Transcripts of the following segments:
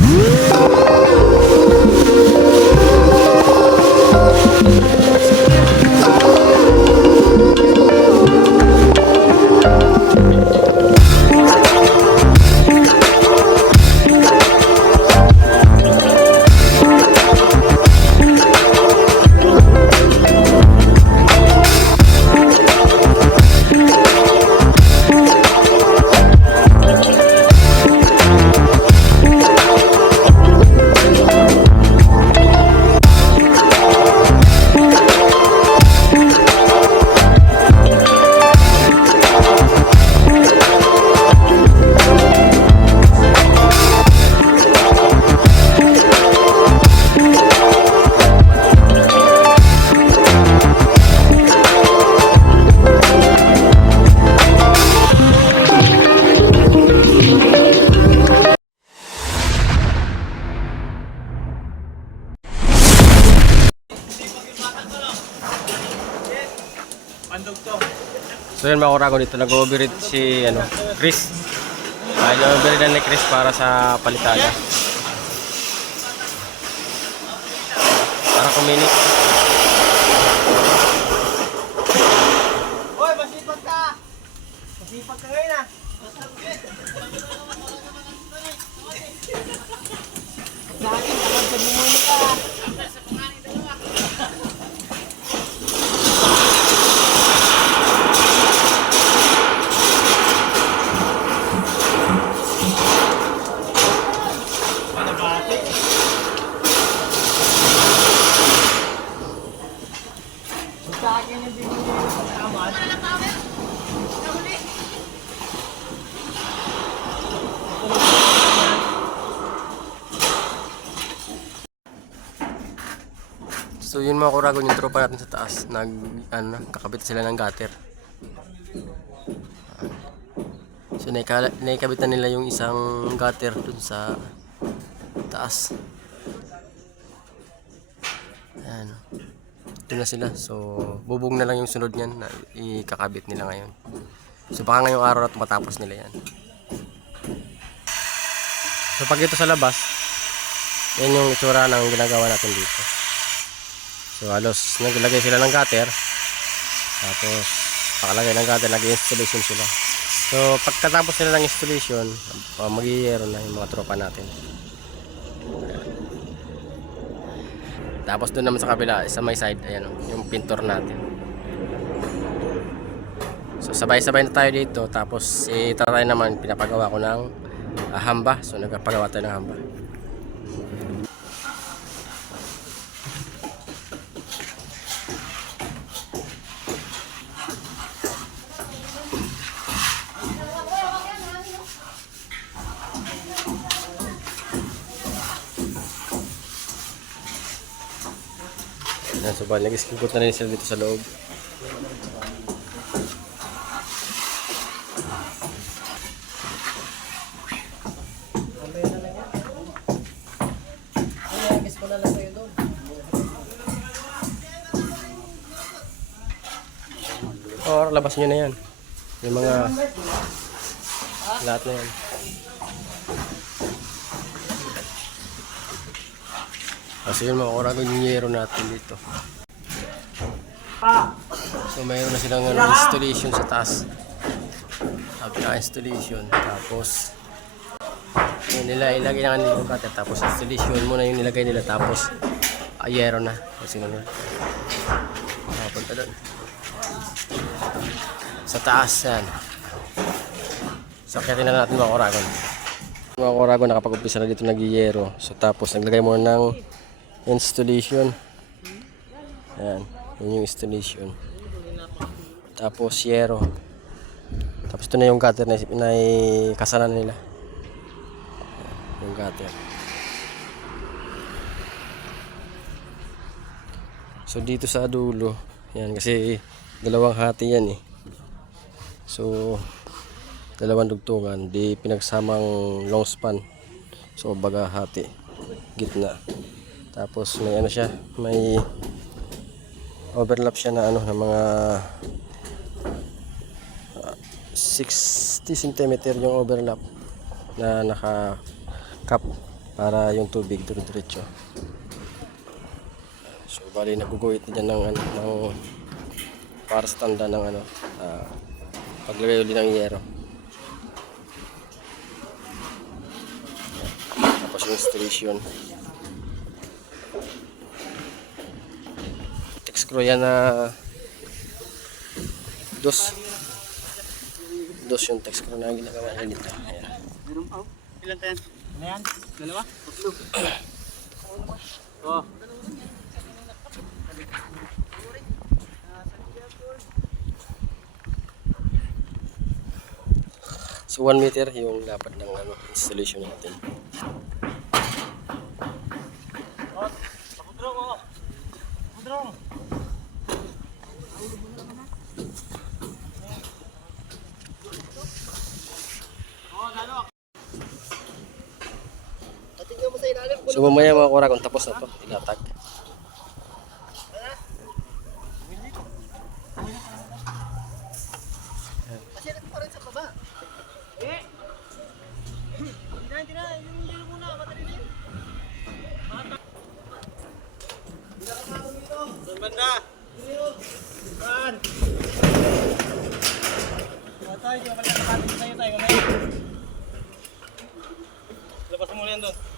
Yeah. So yun mga kurago dito, nag-overeat si ano, Chris. Uh, nag-overeat na ni Chris para sa palitada. Para kuminis. Hoy, masipag ka! Masipag ka ngayon ah! Dati, tamad sa bumuno ka. So yun mga kurago, yung tropa natin sa taas, nag, ano, kakabit sila ng gutter. So naikala, naikabit na nila yung isang gutter dun sa taas. Ayan. Ito na sila. So bubog na lang yung sunod niyan na ikakabit nila ngayon. So baka ngayong araw na matapos nila yan. So pag ito sa labas, yan yung itsura ng ginagawa natin dito. So halos naglagay sila ng gutter. Tapos pakalagay ng gutter, nag-installation sila. So pagkatapos nila ng installation, uh, na yung mga tropa natin. Tapos doon naman sa kabila, sa may side, ayan yung pintor natin. So sabay-sabay na tayo dito, tapos eh, tatay naman, pinapagawa ko ng ah, hamba. So nagpagawa tayo ng hamba. Ayan, so bali, nag-skipot na rin sila dito sa loob. Nilagis ko na lang sa'yo doon. O, labas nyo na yan. Yung mga... Lahat na yan. Kasi yun mga orago yung yero natin dito. So mayroon na silang ano, installation sa taas. Pagka installation. Tapos yun nila ilagay na nila yung cutter. Tapos installation muna yung nilagay nila. Tapos ayero na. Kasi sinunod. Punta doon. Sa taas yan. Sakyatin na natin mga koragon. Mga koragon nakapag-umpisa na dito nag-yero. So tapos naglagay muna ng installation. Ayan. Yun yung installation. Tapos yero. Tapos ito na yung gutter na, na kasalan nila. Yung gutter. So dito sa dulo, yan kasi dalawang hati yan eh. So dalawang dugtungan, di pinagsamang long span. So baga hati, gitna. Tapos may ano siya, may overlap siya na ano na mga ah, 60 cm yung overlap na naka cap para yung tubig dire-diretso. So bali naguguhit na ng ano ng para sa tanda ng ano ah, paglagay uli ng yero. Tapos yung installation. Screw yan na dos dos yung text screw na ginagawa niya dito. Ayan. Ilan tayo? Ano yan? Dalawa? Tatlo. Oh. So 1 meter yung dapat ng ano, installation natin. Pakudrong oh. Pakudrong. Oh, lalo. Patingnan mo sa ilalim. So mamaya mga kura kung tapos na to, ilatag. Na, na. Na banda. Saan? O, tayo, tayo kamay? Labas mo muna yan doon.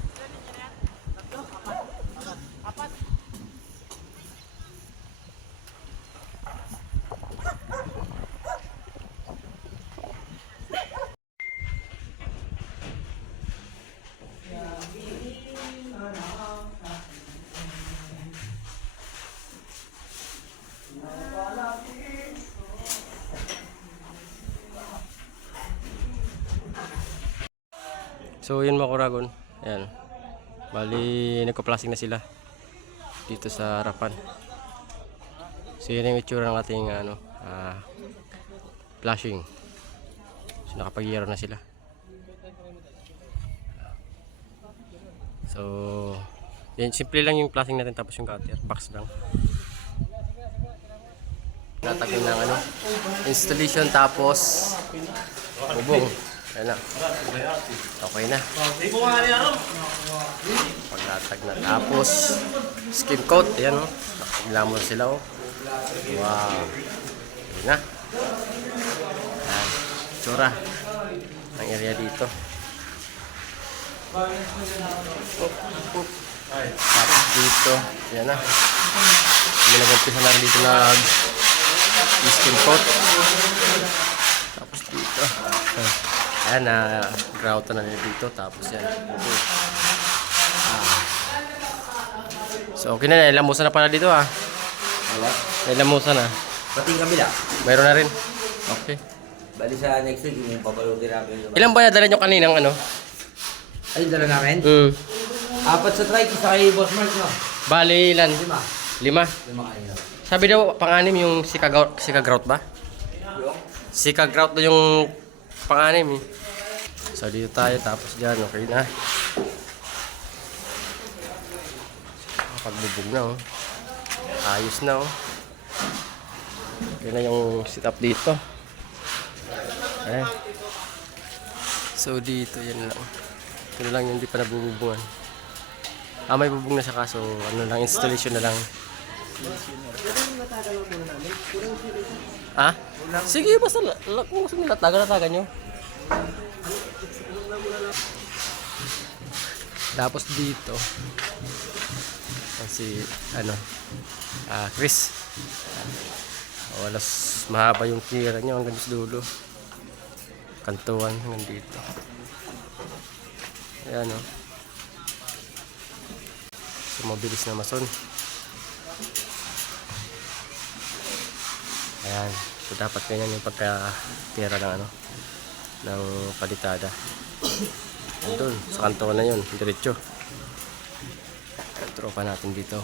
So yun mga kuragon, ayan. Bali, nagpa-plastic na sila dito sa harapan. So yun yung itsura ng ating ano, ah, flashing. So nakapag na sila. So, yan, simple lang yung flashing natin tapos yung cutter, box lang. Natagin ng ano, installation tapos bubong. Ayan na. Okay na. Paglatag na. Tapos, skin coat. Ayan o. Nakaglamor sila o. Wow. Ayan na. Ayan. Tsura. Ang area dito. Up, up. Tapos dito. Ayan na. Hindi nag-umpisa na rin dito nag skin coat. Tapos dito. Ayan na grout na nila dito. Tapos yan. Okay. Ah. So okay na. Nailamusan na pala dito ah. Wala. Nailamusan na. Pati yung kabila. Mayroon na rin. Okay. Bali sa next week, yung papalutin namin. Ilan ba nadala nyo kaninang ano? Ay, dala namin? Mm. Apat sa trike, isa kay Boss Mark, no? Bali ilan? Lima. Lima. Lima kanina. Sabi daw pang-anim yung sika, gro- sika grout ba? Yung? Sika grout daw yung pang-anim eh. So dito tayo tapos dyan okay na. Pagbubog na oh. Ayos na oh. Okay na yung setup dito. Eh. So dito yan lang. Ito lang yung hindi pa nabububungan. Ah may bubong na siya kaso ano lang installation na lang. Ah? Sige, basta la- kung gusto nila, taga-taga nyo. Tapos dito, yan si, ano, ah, Chris. Walas mahaba yung tira niya hanggang sa dulo. Kantuan hanggang dito. Ayan o. So, mabilis na mason. Ayan. So dapat ganyan yung pagka-tira ng ano ng palitada. Andun, sa kanto na yun, diretso. Tropa natin dito.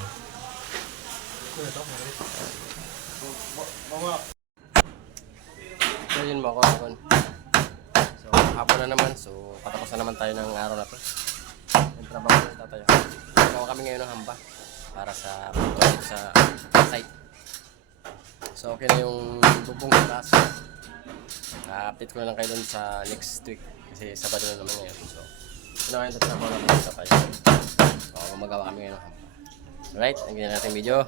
So yun mga kawan. So hapon na naman, so patapos na naman tayo ng araw na to. Yung trabaho na tayo. Gawa kami ngayon ng hamba para sa sa site. So okay na yung bubong taas. update ko na lang kayo dun sa next week. Kasi Sabado na naman ngayon. So, na ngayon tatrabaho na sa tayo. O, gumagawa kami ngayon. Alright, ang ganyan natin video.